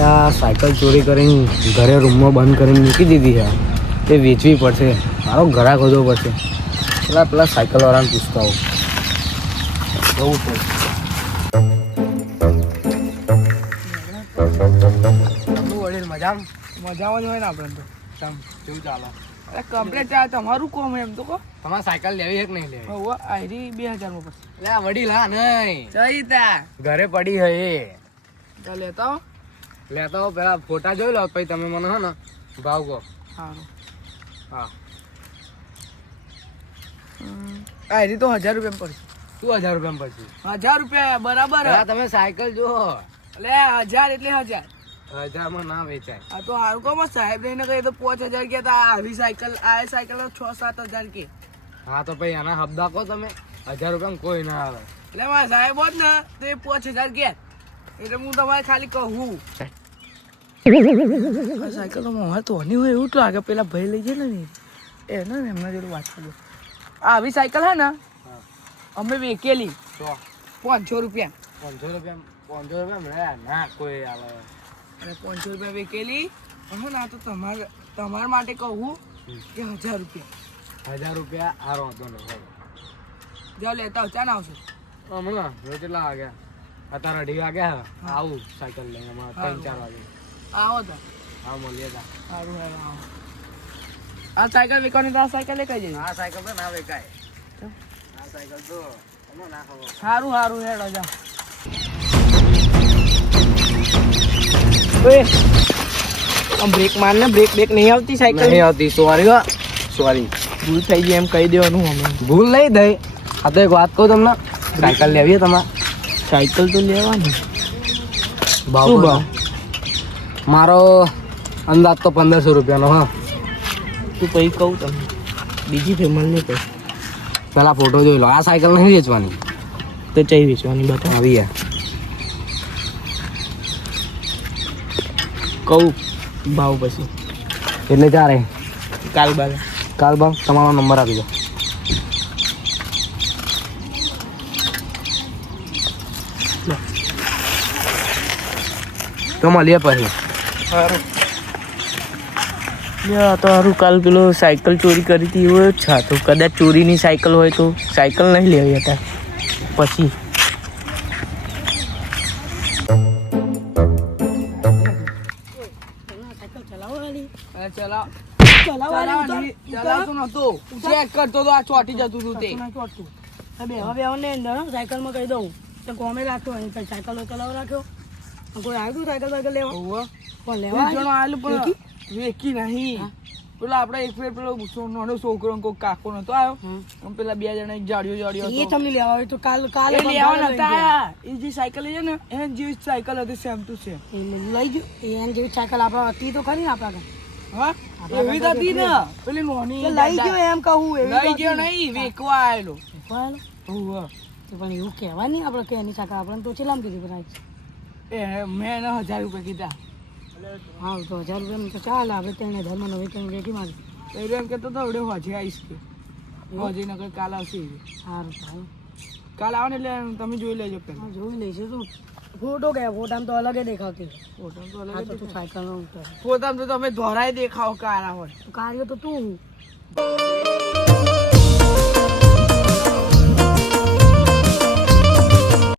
આ સાયકલ ચોરી કરીને ઘરે રૂમમાં બંધ કરીને મૂકી દીધી છે. તે વેચવી પડશે, મારો ઘરાક ખોદવો પડશે. પેલા સાયકલવાળાને પૂછતા હોઉં જવું પડશે. મજામાં જ હોય ને આપણે તો કેવું ચાલો? કમ્પ્લેટ ચાલે તમારું કોમ એમ તો કહો. તમારે સાયકલ લેવી છે કે નહીં લેવી? આયરી 2000 માં પછી. એટલે આ વડીલ હા નહીં ચઈતા ઘરે પડી છે એ તો લેતા હો. લેતા હો. પેલા ફોટા જોઈ લો પછી તમે મને હો ને ભાવ કહો. સારું. હા આયરી તો 1000 રૂપિયા પડશે. શું 1000 રૂપિયા પછી? 1000 રૂપિયા બરાબર. તમે સાયકલ જુઓ. એટલે 1000 એટલે 1000. 1000 માં ના વેચાય. આ તો હારું કહો સાહેબ રહીને કહે તો 5000 કે આવી સાયકલ આ સાયકલ 6-7 હજાર કે. હા તો પછી આના હબદા કહો તમે. 1000 રૂપિયા કોઈ ના આવે. એટલે મારા સાહેબ હોત ને તો 5000 કે. એટલે હું તમારે ખાલી કહું સાયકલ તો મારે તો નહીં હોય એવું તો આગળ પેલા ભાઈ લઈ જાય ને એને એમના જોડે વાત કરજો. આવી સાયકલ હે ને અમે વેકેલી તો 500 રૂપિયા. 500 રૂપિયા મળ્યા ના કોઈ આવે. અને 500 રૂપિયા વેકેલી હો ના તો તમારા માટે કહું કે 1000 રૂપિયા. 1000 રૂપિયા આ વાંધો નહીં. જાઓ લેતા ચાલ આવશે. હમણાં કેટલા વાગ્યા? અત્યારે 2 વાગ્યા. આવું સાયકલ લઈને 3-4 વાગે આવો તો હા મળીએ તા. સારું આવો. આ સાયકલ વેચવાની તો આ સાયકલ લઈ જઈએ. આ સાયકલ તો ના વેચાય. આ સાયકલ તો એમાં ના ખબર. સારું હેડો જાઓ. બ્રેક માર ને બ્રેક નહીં આવતી સાયકલ નહીં આવતી. સોરી ભૂલ થઈ ગઈ એમ કહી દેવાનું. અમે ભૂલ નહીં થઈ. આ તો એક વાત કહું તમને, સાયકલ લેવી તમારે? સાયકલ તો લેવાની. ભાવ શું ભાવ? મારો અંદાજ તો 1500 રૂપિયાનો. હા તું પછી કહું તમને બીજી ફેમલ નહીં કહે. પેલા ફોટો જોઈ લો. આ સાયકલ નહીં વેચવાની તો ચઈ વેચવાની બતાવ. આવી કહું ભાવ પછી એટલે ચારે કાલ ભાવ તમારો નંબર આપી દો. તો મળીએ પછી. તો સારું કાલ પેલો સાયકલ ચોરી કરી હતી એવો જ છે. તો કદાચ ચોરીની સાયકલ હોય તો સાયકલ નહીં લેવી હતા પછી. ચલાવતો નતો ચેક કરતો તો આ ચોટી જતું હતું તે. સાયકલમાં કહી દઉં તો કોમે રાખ્યો સાયકલ ચલાવ રાખ્યો કોઈ આવ્યું સાયકલ લેવા પણ લેવા જણો આવેલું પણ વેકી નહીં. પેલા આપડે એક ફેર પેલો નાનો છોકરો કોઈ કાકો નતો આવ્યો પેલા 2 જણા જાડિયો એ તમને લેવા હોય તો કાલે લેવા નતા. એ જે સાયકલ છે ને એને જેવી સાયકલ હતી સેમ ટુ સેમ લઈ ગયો એને જેવી સાયકલ આપડા હતી તો ખરી ને આપડા હા એવી જ હતી ને પેલી નોની લઈ ગયો એમ કહું લઈ ગયો નહીં વેકવા આવેલો. પણ એવું કહેવાય નહીં આપડે કે એની સાયકલ આપણને તો ચેલામ કીધી બનાવી એ મેં એને 1000 રૂપિયા કીધા. હા તો 1000 રૂપિયા તો ચાલ આપણે તેને ધર્મ નવી કઈ વેચી મારી. એમ કેતો તો હજે આવીશ કે હજે નકર કાલ આવશે. સારું કાલ આવો ને એટલે તમે જોઈ લેજો પેલા. જોઈ લઈશું તું ફોટો કે ફોટામાં તો અલગ દેખાવતી. ફોટામાં તું સાયકલ નો તો તમે ધોરાય દેખાવ કાળા હોય કાર્ય તો તું